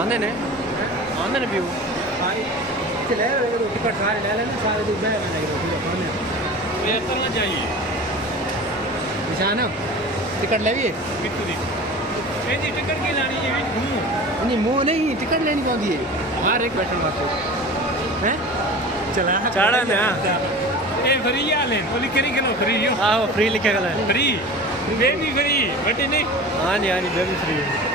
आंदे ने व्यू चले टिकट सारे ले लेने सारे दिन बैठ नहीं रोटी खाने ये करना चाहिए निशान टिकट लेविए कितनी ये जी टिकट की लानी है नहीं मुँह नहीं टिकट लेनी पौंदी है हर एक बैठने वास्ते हैं चला चाड़ा ने ए फ्री आले वो लिख के लो फ्री यो हाँ फ्री लिखे गला है फ्री बेबी फ्री बटे नहीं हाँ जी बेबी फ्री है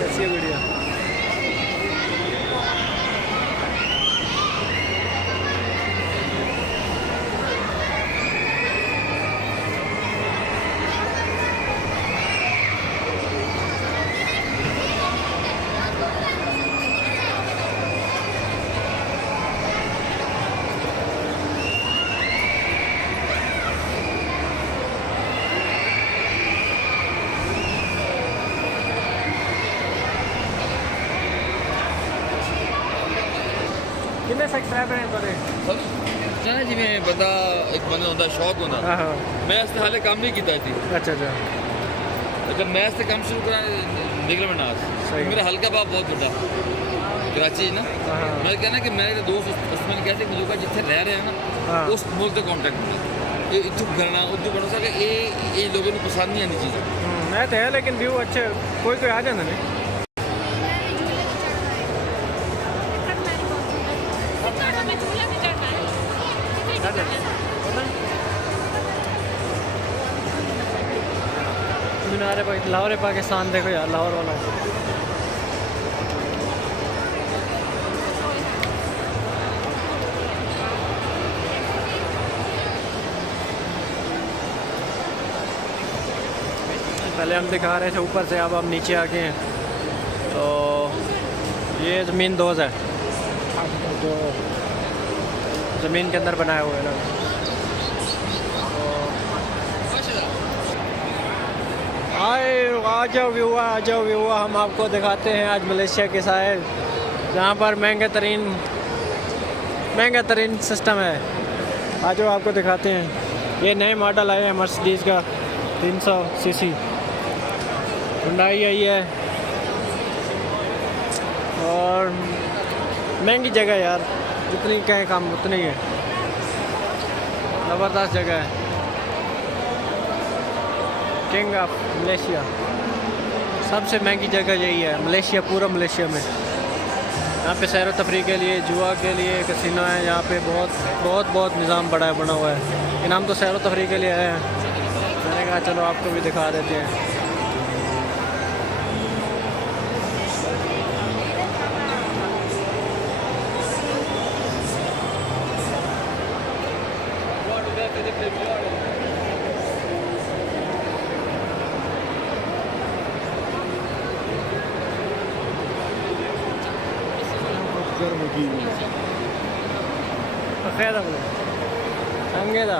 कैसी है वीडियो कितने सब्सक्राइबर हैं तुम्हारे जाना जिमें बंदा एक बंदा होता शौक होता हाँ मैं इससे हाले काम नहीं किया थी अच्छा अच्छा जब मैं इससे काम शुरू करा निकल में नाज सही। मेरा हल्का बाप बहुत बड़ा कराची ना हाँ मैं कहना कि मेरे दोस्त उसमें कहते कि लोग जिथे रह रहे हैं ना हाँ उस मुल्क से कॉन्टेक्ट होना ये इतू करना उदू करना सके ये लोगों को पसंद नहीं आनी चीज़ें मैं तो है लेकिन व्यू अच्छे कोई कोई आ जाता नहीं मीनार लाहौर पाकिस्तान देखो यार लाहौर वाला पहले हम दिखा रहे थे ऊपर से अब हम नीचे आ गए हैं तो ये ज़मीन दोज़ है जो ज़मीन के अंदर बनाया हुआ है ना आए आ जाओ व्यू हम आपको दिखाते हैं आज मलेशिया के साहिल जहाँ पर महंगा तरीन सिस्टम है आ जाओ आपको दिखाते हैं ये नए मॉडल आए हैं मर्सिडीज़ का 300 सीसी हुंडई आई है और महंगी जगह यार जितनी कहें काम उतनी है ज़बरदस्त जगह है किंग ऑफ मलेशिया सबसे महंगी जगह यही है मलेशिया पूरा मलेशिया में यहाँ पे सैर व तफरीह के लिए जुआ के लिए कसिनो है यहाँ पे बहुत निज़ाम बना हुआ है लेकिन हम तो सैर व तफरीह के लिए आए हैं मैंने कहा चलो आपको भी दिखा देते हैं खैर संगे था